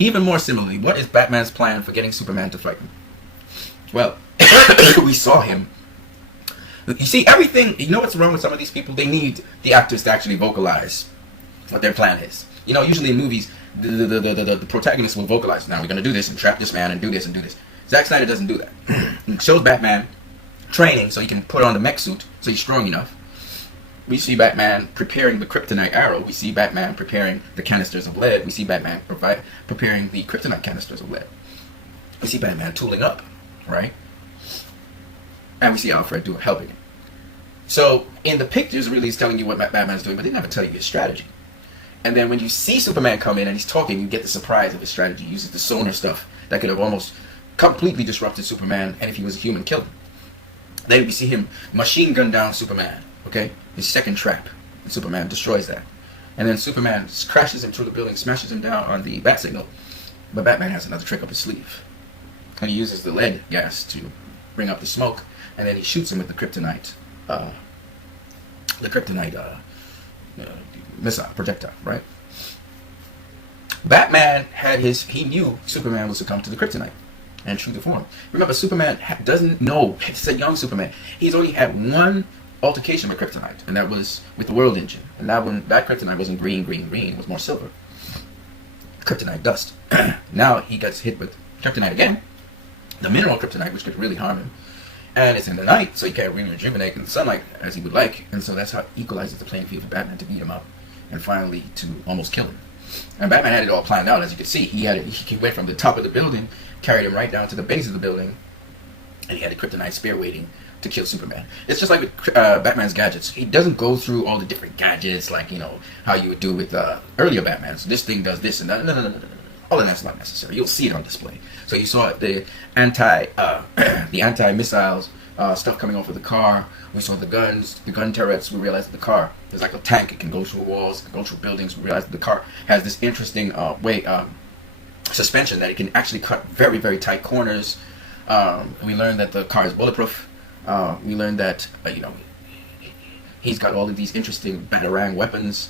Even more similarly, what is Batman's plan for getting Superman to fight him? Well, we saw him. You see, everything, you know what's wrong with some of these people? They need the actors to actually vocalize what their plan is. You know, usually in movies, the protagonist will vocalize, now we're going to do this and trap this man and do this and do this. Zack Snyder doesn't do that. He shows Batman training so he can put on the mech suit so he's strong enough. We see Batman preparing the kryptonite arrow. We see Batman preparing the canisters of lead. We see Batman preparing the kryptonite canisters of lead. We see Batman tooling up, right? And we see Alfred helping him. So in the pictures, really, he's telling you what Batman's doing, but they never tell you his strategy. And then when you see Superman come in and he's talking, you get the surprise of his strategy. He uses the sonar stuff that could have almost completely disrupted Superman, and if he was a human, killed him. Then we see him machine gun down Superman, okay? His second trap. And Superman destroys that. And then Superman crashes him through the building, smashes him down on the bat signal. But Batman has another trick up his sleeve. And he uses the lead gas to bring up the smoke, and then he shoots him with the kryptonite missile projectile, right? Batman he knew Superman would succumb to the kryptonite and true to form. Remember, Superman doesn't know. It's a young Superman. He's only had one altercation with kryptonite, and that was with the World Engine. And that kryptonite wasn't green, it was more silver. Kryptonite dust. Now he gets hit with kryptonite again, the mineral kryptonite, which could really harm him. And it's in the night, so he can't really rejuvenate in the sunlight as he would like. And so that's how it equalizes the playing field for Batman to beat him up and finally to almost kill him. And Batman had it all planned out, as you can see. He went from the top of the building, carried him right down to the base of the building, and he had a kryptonite spear waiting to kill Superman. It's just like with Batman's gadgets. He doesn't go through all the different gadgets like, you know, how you would do with earlier Batman. So this thing does this and that. No. All of that's not necessary. You'll see it on display. So you saw the anti-missiles stuff coming off of the car. We saw the guns, the gun turrets. We realized that the car is like a tank. It can go through walls, it can go through buildings. We realized that the car has this interesting suspension that it can actually cut very, very tight corners. We learned that the car is bulletproof. We learned that he's got all of these interesting batarang weapons.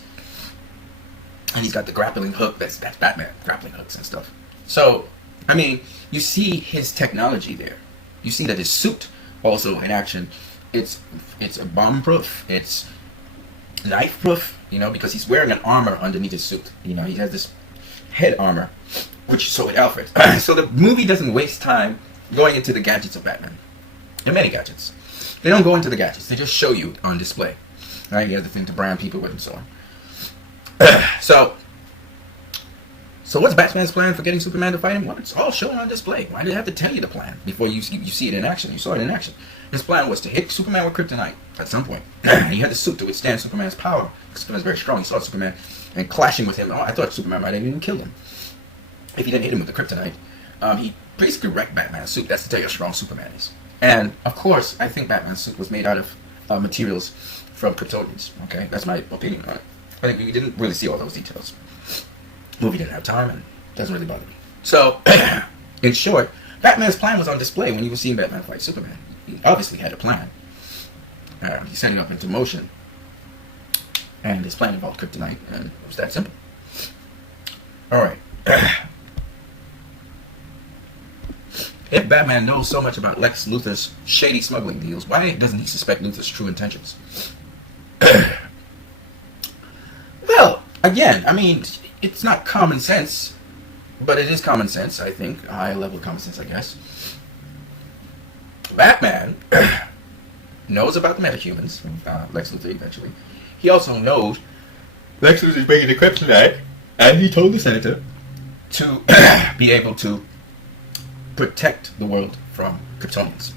And he's got the grappling hook. That's Batman, grappling hooks and stuff. So, I mean, you see his technology there. You see that his suit also in action. It's bomb-proof. It's knife-proof, because he's wearing an armor underneath his suit. He has this head armor, which so with Alfred. So the movie doesn't waste time going into the gadgets of Batman. There are many gadgets. They don't go into the gadgets. They just show you on display. Right? He has the thing to brand people with and so on. So what's Batman's plan for getting Superman to fight him? Well, it's all shown on display. Why did I have to tell you the plan before you see it in action? You saw it in action. His plan was to hit Superman with kryptonite at some point. He had the suit to withstand Superman's power. Superman's very strong. He saw Superman and clashing with him. I thought Superman might have even killed him if he didn't hit him with the kryptonite. He basically wrecked Batman's suit. That's to tell you how strong Superman is. And of course, I think Batman's suit was made out of materials from Kryptonians. Okay, that's my opinion on it. I think we didn't really see all those details. The movie didn't have time, and it doesn't really bother me. So, in short, Batman's plan was on display when you were seeing Batman fight Superman. He obviously had a plan. He set it up into motion, and his plan involved kryptonite, and it was that simple. All right. If Batman knows so much about Lex Luthor's shady smuggling deals, why doesn't he suspect Luthor's true intentions? Well, again, I mean, it's not common sense, but it is common sense, I think. A higher level of common sense, I guess. Batman knows about the metahumans, Lex Luthor eventually. He also knows Lex Luthor's bringing the kryptonite, and he told the senator to be able to protect the world from Kryptonians.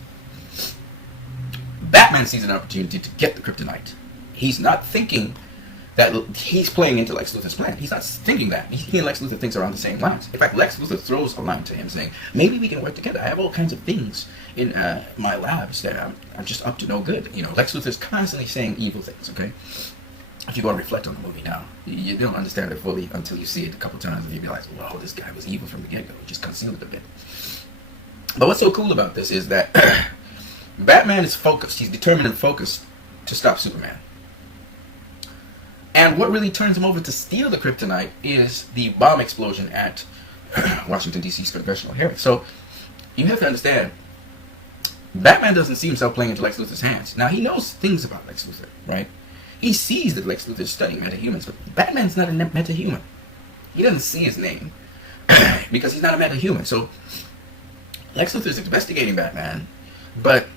Batman sees an opportunity to get the kryptonite. He's not thinking that he's playing into Lex Luthor's plan. He's not thinking that. He and Lex Luthor thinks around the same lines. In fact, Lex Luthor throws a line to him saying, maybe we can work together. I have all kinds of things in my labs that I'm just up to no good. Lex Luthor's constantly saying evil things, okay? If you go and reflect on the movie now, you don't understand it fully until you see it a couple times and you realize, wow, this guy was evil from the get-go. He just concealed it a bit. But what's so cool about this is that Batman is focused. He's determined and focused to stop Superman. And what really turns him over to steal the kryptonite is the bomb explosion at Washington D.C.'s congressional hearing. So you have to understand, Batman doesn't see himself playing into Lex Luthor's hands. Now he knows things about Lex Luthor, right? He sees that Lex Luthor is studying metahumans, but Batman's not a metahuman. He doesn't see his name because he's not a metahuman. So Lex Luthor is investigating Batman, but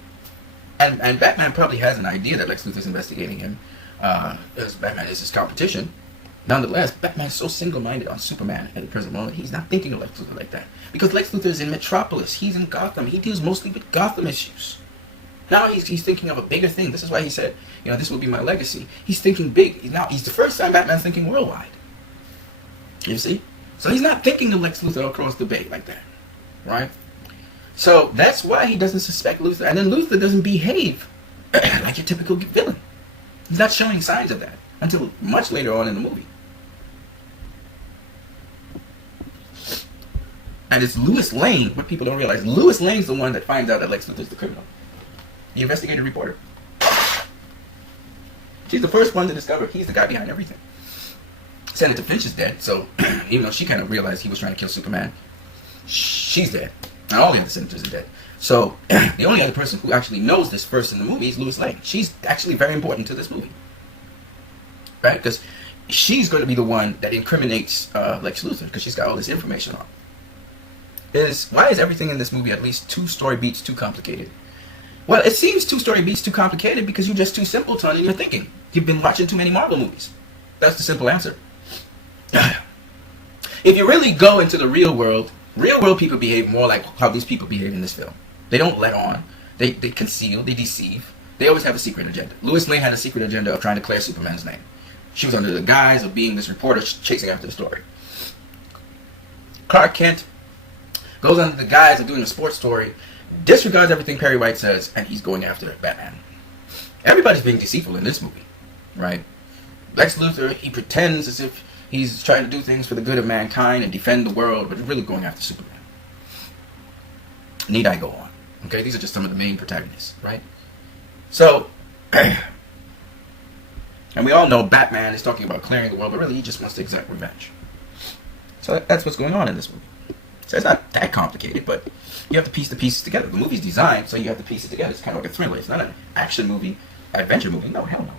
and Batman probably has an idea that Lex Luthor is investigating him, because Batman is his competition. Nonetheless, Batman's so single-minded on Superman at the present moment, he's not thinking of Lex Luthor like that. Because Lex Luthor is in Metropolis. He's in Gotham. He deals mostly with Gotham issues. Now he's thinking of a bigger thing. This is why he said, this will be my legacy. He's thinking big. He's the first time Batman's thinking worldwide. You see? So he's not thinking of Lex Luthor across the bay like that. Right? So that's why he doesn't suspect Luthor. And then Luthor doesn't behave like your typical villain. He's not showing signs of that until much later on in the movie. And it's Lois Lane, what people don't realize. Lois Lane's the one that finds out that Lex Luthor is the criminal. The investigative reporter. She's the first one to discover he's the guy behind everything. Senator Finch is dead, so even though she kind of realized he was trying to kill Superman, she's dead. And all the other senators are dead. So the only other person who actually knows this first in the movie is Lois Lane. She's actually very important to this movie. Right? Because she's going to be the one that incriminates Lex Luthor, because she's got all this information on. Why is everything in this movie at least 2 story beats too complicated? Well, it seems 2 story beats too complicated because you're just too simpleton in your thinking. You've been watching too many Marvel movies. That's the simple answer. If you really go into the real world people behave more like how these people behave in this film. They don't let on. They conceal. They deceive. They always have a secret agenda. Lois Lane had a secret agenda of trying to clear Superman's name. She was under the guise of being this reporter chasing after the story. Clark Kent goes under the guise of doing a sports story, disregards everything Perry White says, and he's going after Batman. Everybody's being deceitful in this movie, right? Lex Luthor, he pretends as if he's trying to do things for the good of mankind and defend the world, but really going after Superman. Need I go on? Okay, these are just some of the main protagonists, right? So, and we all know Batman is talking about clearing the world, but really he just wants to exact revenge. So that's what's going on in this movie. So it's not that complicated, but you have to piece the pieces together. The movie's designed so you have to piece it together. It's kind of like a thriller. It's not an action movie, adventure movie. No, hell no.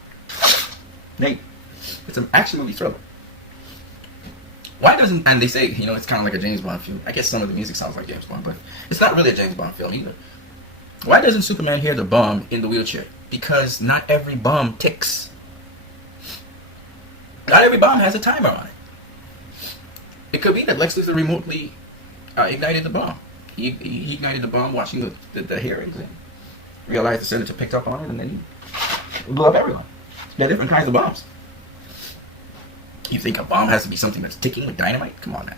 Nate, it's an action movie thriller. Why doesn't, and they say, it's kind of like a James Bond film. I guess some of the music sounds like James Bond, but it's not really a James Bond film either. Why doesn't Superman hear the bomb in the wheelchair? Because not every bomb ticks. Not every bomb has a timer on it. It could be that Lex Luthor remotely ignited the bomb. He ignited the bomb watching the hearings and realized the senator picked up on it, and then he blew up everyone. There are different kinds of bombs. You think a bomb has to be something that's ticking with dynamite? Come on, man.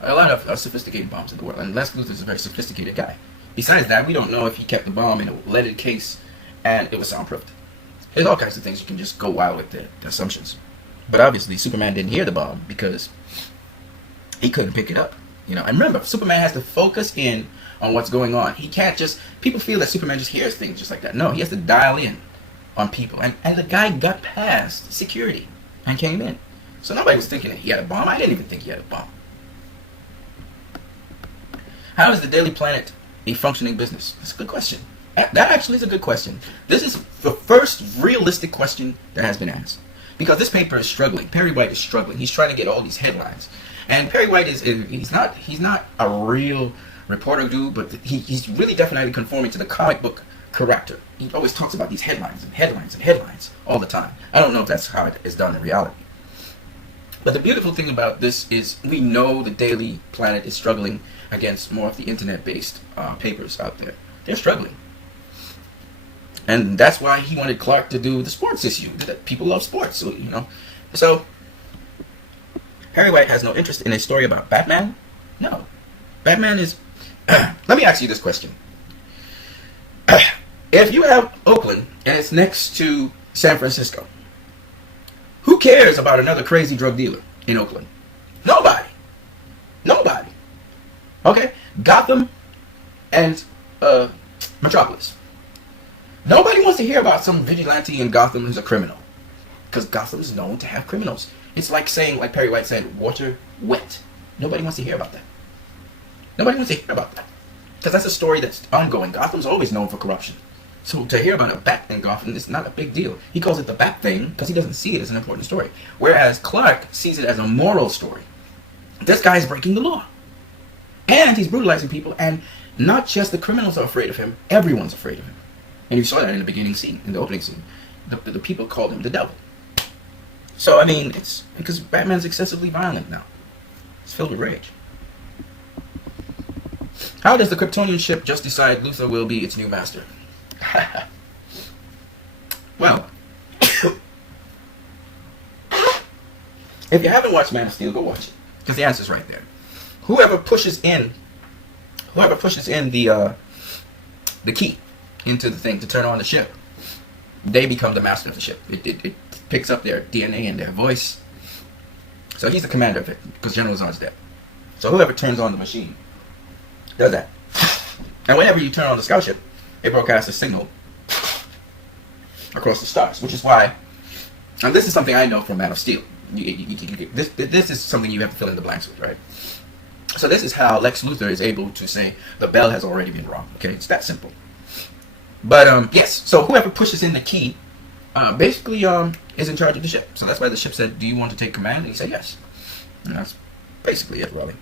A lot of sophisticated bombs in the world, and Lex Luthor is a very sophisticated guy. Besides that, we don't know if he kept the bomb in a leaded case and it was soundproofed. There's all kinds of things you can just go wild with the assumptions. But obviously, Superman didn't hear the bomb because he couldn't pick it up. And remember, Superman has to focus in on what's going on. He can't just, people feel that Superman just hears things just like that. No, he has to dial in on people. And the guy got past security and came in. So nobody was thinking that he had a bomb. I didn't even think he had a bomb. How is the Daily Planet a functioning business? That's a good question. That actually is a good question. This is the first realistic question that has been asked. Because this paper is struggling. Perry White is struggling. He's trying to get all these headlines. And Perry White he's not a real reporter dude, but he's really definitely conforming to the comic book character. He always talks about these headlines and headlines and headlines all the time. I don't know if that's how it is done in reality. But the beautiful thing about this is we know the Daily Planet is struggling against more of the internet-based papers out there. They're struggling. And that's why he wanted Clark to do the sports issue. People love sports, So, Perry White has no interest in a story about Batman? No. Batman is... Let me ask you this question. If you have Oakland and it's next to San Francisco, who cares about another crazy drug dealer in Oakland? Nobody. Nobody. Okay? Gotham and Metropolis. Nobody wants to hear about some vigilante in Gotham who's a criminal. Because Gotham is known to have criminals. It's like saying, like Perry White said, water wet. Nobody wants to hear about that. Nobody wants to hear about that. Because that's a story that's ongoing. Gotham's always known for corruption. So to hear about a bat in Gotham is not a big deal. He calls it the bat thing because he doesn't see it as an important story. Whereas Clark sees it as a moral story. This guy is breaking the law. And he's brutalizing people. And not just the criminals are afraid of him. Everyone's afraid of him. And you saw that in the beginning scene, in the opening scene. The people called him the devil. So, I mean, it's because Batman's excessively violent now. It's filled with rage. How does the Kryptonian ship just decide Luthor will be its new master? Well, if you haven't watched Man of Steel, go watch it. Because the answer's right there. Whoever pushes in the key into the thing to turn on the ship, they become the master of the ship. It picks up their DNA and their voice. So he's the commander of it, because General Zod's dead. So whoever turns on the machine does that. And whenever you turn on the scout ship, it broadcasts a signal across the stars, which is why, and this is something I know from Man of Steel. This is something you have to fill in the blanks with, right? So this is how Lex Luthor is able to say the bell has already been rung. Okay, it's that simple. But yes, so whoever pushes in the key, basically is in charge of the ship. So that's why the ship said, "Do you want to take command?" And he said, "Yes." And that's basically it, Raleigh.